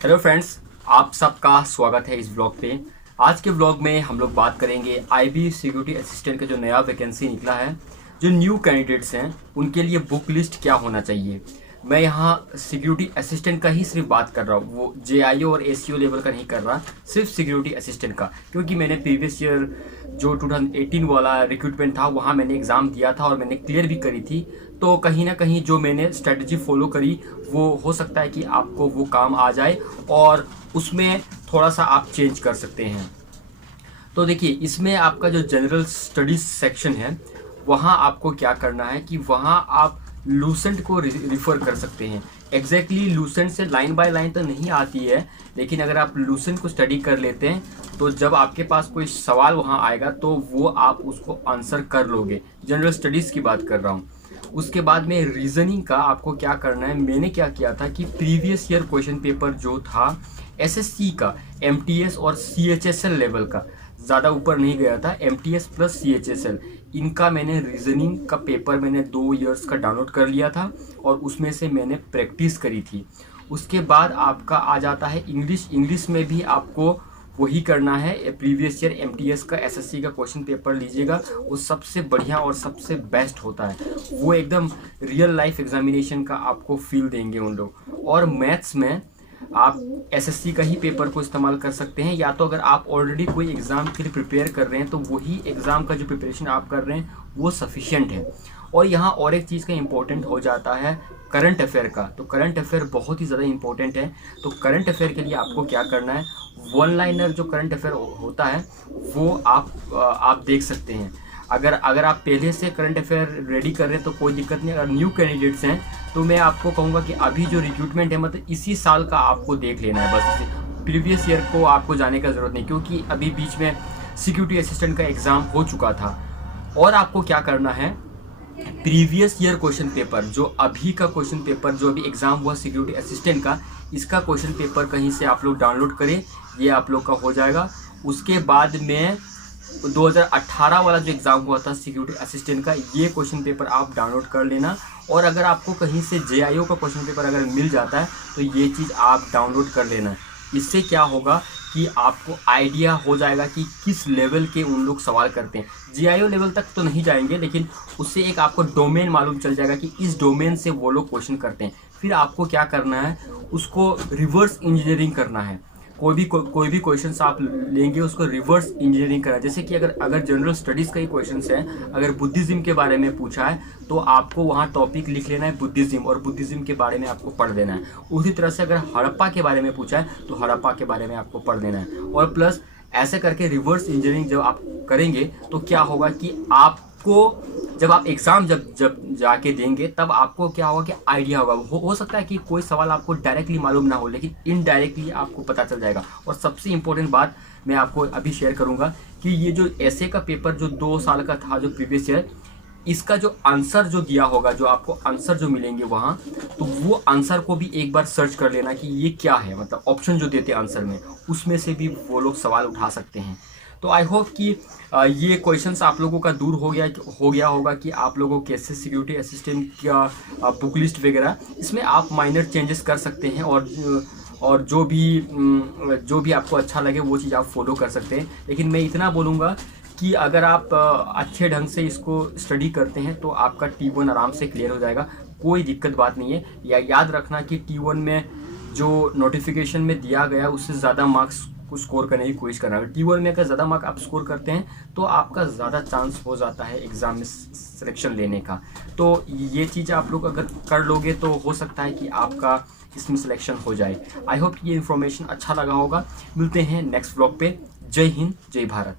Hello friends, आप सबका स्वागत है इस व्लॉग पे। आज के व्लॉग में हम लोग बात करेंगे आईबी सिक्योरिटी असिस्टेंट का जो नया वैकेंसी निकला है। जो न्यू कैंडिडेट्स हैं उनके लिए बुक लिस्ट क्या होना चाहिए। मैं यहाँ सिक्योरिटी असिस्टेंट का ही सिर्फ बात कर रहा हूँ, वो जेआईओ और एसीओ लेवल का नहीं कर रहा, सिर्फ सिक्योरिटी असिस्टेंट का। क्योंकि मैंने प्रीवियस ईयर जो 2018 वाला रिक्रूटमेंट था वहाँ मैंने एग्ज़ाम दिया था और मैंने क्लियर भी करी थी। तो कहीं ना कहीं जो मैंने स्ट्रेटजी फॉलो करी वो हो सकता है कि आपको वो काम आ जाए और उसमें थोड़ा सा आप चेंज कर सकते हैं। तो देखिए, इसमें आपका जो जनरल स्टडीज सेक्शन है वहाँ आपको क्या करना है कि वहाँ आप लूसेंट को रिफ़र कर सकते हैं। एग्जैक्टली लूसेंट से लाइन बाय लाइन तो नहीं आती है, लेकिन अगर आप लूसेंट को स्टडी कर लेते हैं तो जब आपके पास कोई सवाल वहाँ आएगा तो वो आप उसको आंसर कर लोगे। जनरल स्टडीज़ की बात कर रहा हूँ। उसके बाद में रीजनिंग का आपको क्या करना है, मैंने क्या किया था कि प्रीवियस ईयर क्वेश्चन पेपर जो था एसएससी का, एमटीएस और सीएचएसएल लेवल का, ज़्यादा ऊपर नहीं गया था, एमटीएस प्लस सीएचएसएल, इनका मैंने रीजनिंग का पेपर मैंने 2 इयर्स का डाउनलोड कर लिया था और उसमें से मैंने प्रैक्टिस करी थी। उसके बाद आपका आ जाता है इंग्लिश में भी आपको वही करना है। प्रीवियस ईयर एमटीएस का एसएससी का क्वेश्चन पेपर लीजिएगा, वो सबसे बढ़िया और सबसे बेस्ट होता है। वो एकदम रियल लाइफ एग्जामिनेशन का आपको फील देंगे उन लोग। और मैथ्स में आप एसएससी का ही पेपर को इस्तेमाल कर सकते हैं, या तो अगर आप ऑलरेडी कोई एग्ज़ाम के लिए प्रिपेयर कर रहे हैं तो वही एग्ज़ाम का जो प्रिपरेशन आप कर रहे हैं वो सफिशिएंट है। और यहाँ और एक चीज़ का इम्पोर्टेंट हो जाता है करंट अफेयर का। तो करंट अफेयर बहुत ही ज़्यादा इम्पोर्टेंट है। तो करंट अफेयर के लिए आपको क्या करना है, वन लाइनर जो करंट अफेयर होता है वो आप देख सकते हैं। अगर आप पहले से करंट अफेयर रेडी कर रहे हैं तो कोई दिक्कत नहीं। अगर न्यू कैंडिडेट्स हैं तो मैं आपको कहूँगा कि अभी जो रिक्रूटमेंट है मतलब इसी साल का आपको देख लेना है बस। प्रीवियस ईयर को आपको जाने का ज़रूरत नहीं, क्योंकि अभी बीच में सिक्योरिटी असिस्टेंट का एग्ज़ाम हो चुका था। और आपको क्या करना है, प्रीवियस ईयर क्वेश्चन पेपर, जो अभी का क्वेश्चन पेपर जो अभी एग्ज़ाम हुआ सिक्योरिटी असिस्टेंट का, इसका क्वेश्चन पेपर कहीं से आप लोग डाउनलोड करें, ये आप लोग का हो जाएगा। उसके बाद में 2018 वाला जो एग्ज़ाम हुआ था सिक्योरिटी असिस्टेंट का, ये क्वेश्चन पेपर आप डाउनलोड कर लेना। और अगर आपको कहीं से जेआईओ का क्वेश्चन पेपर अगर मिल जाता है तो ये चीज़ आप डाउनलोड कर लेना। इससे क्या होगा कि आपको आइडिया हो जाएगा कि किस लेवल के उन लोग सवाल करते हैं। जेआईओ लेवल तक तो नहीं जाएंगे, लेकिन उससे एक आपको डोमेन मालूम चल जाएगा कि इस डोमेन से वो लोग क्वेश्चन करते हैं। फिर आपको क्या करना है, उसको रिवर्स इंजीनियरिंग करना है। कोई भी क्वेश्चन आप लेंगे उसको रिवर्स इंजीनियरिंग करना है। जैसे कि अगर जनरल स्टडीज़ का ही क्वेश्चन है, अगर बुद्धिज़्म के बारे में पूछा है तो आपको वहाँ टॉपिक लिख लेना है बुद्धिज़्म, और बुद्धिज़्म के बारे में आपको पढ़ देना है। उसी तरह से अगर हड़प्पा के बारे में पूछा है तो हड़प्पा के बारे में आपको पढ़ देना है। और प्लस ऐसे करके रिवर्स इंजीनियरिंग जब आप करेंगे तो क्या होगा कि आपको जब आप एग्ज़ाम जब जाके देंगे तब आपको क्या होगा कि आइडिया होगा। हो सकता है कि कोई सवाल आपको डायरेक्टली मालूम ना हो, लेकिन इनडायरेक्टली आपको पता चल जाएगा। और सबसे इम्पोर्टेंट बात मैं आपको अभी शेयर करूंगा कि ये जो एसए का पेपर जो 2 साल का था जो प्रीवियस ईयर, इसका जो आंसर जो दिया होगा, जो आपको आंसर जो मिलेंगे वहाँ, तो वो आंसर को भी एक बार सर्च कर लेना कि ये क्या है। मतलब ऑप्शन जो देते हैं आंसर में, उसमें से भी वो लोग सवाल उठा सकते हैं। तो आई होप कि ये क्वेश्चंस आप लोगों का दूर हो गया होगा कि आप लोगों कैसे सिक्योरिटी असिस्टेंट का बुक लिस्ट वगैरह, इसमें आप माइनर चेंजेस कर सकते हैं। और जो भी आपको अच्छा लगे वो चीज़ आप फॉलो कर सकते हैं। लेकिन मैं इतना बोलूँगा कि अगर आप अच्छे ढंग से इसको स्टडी करते हैं तो आपका T1 आराम से क्लियर हो जाएगा, कोई दिक्कत बात नहीं है। या याद रखना कि T1 में जो नोटिफिकेशन में दिया गया उससे ज़्यादा मार्क्स को स्कोर करने की कोशिश करना है। T1 में अगर ज़्यादा मार्क आप स्कोर करते हैं तो आपका ज़्यादा चांस हो जाता है एग्ज़ाम में सिलेक्शन लेने का। तो ये चीज़ आप लोग अगर कर लोगे तो हो सकता है कि आपका इसमें सिलेक्शन हो जाए। आई होप ये इन्फॉर्मेशन अच्छा लगा होगा। मिलते हैं नेक्स्ट व्लॉग पे। जय हिंद, जय भारत।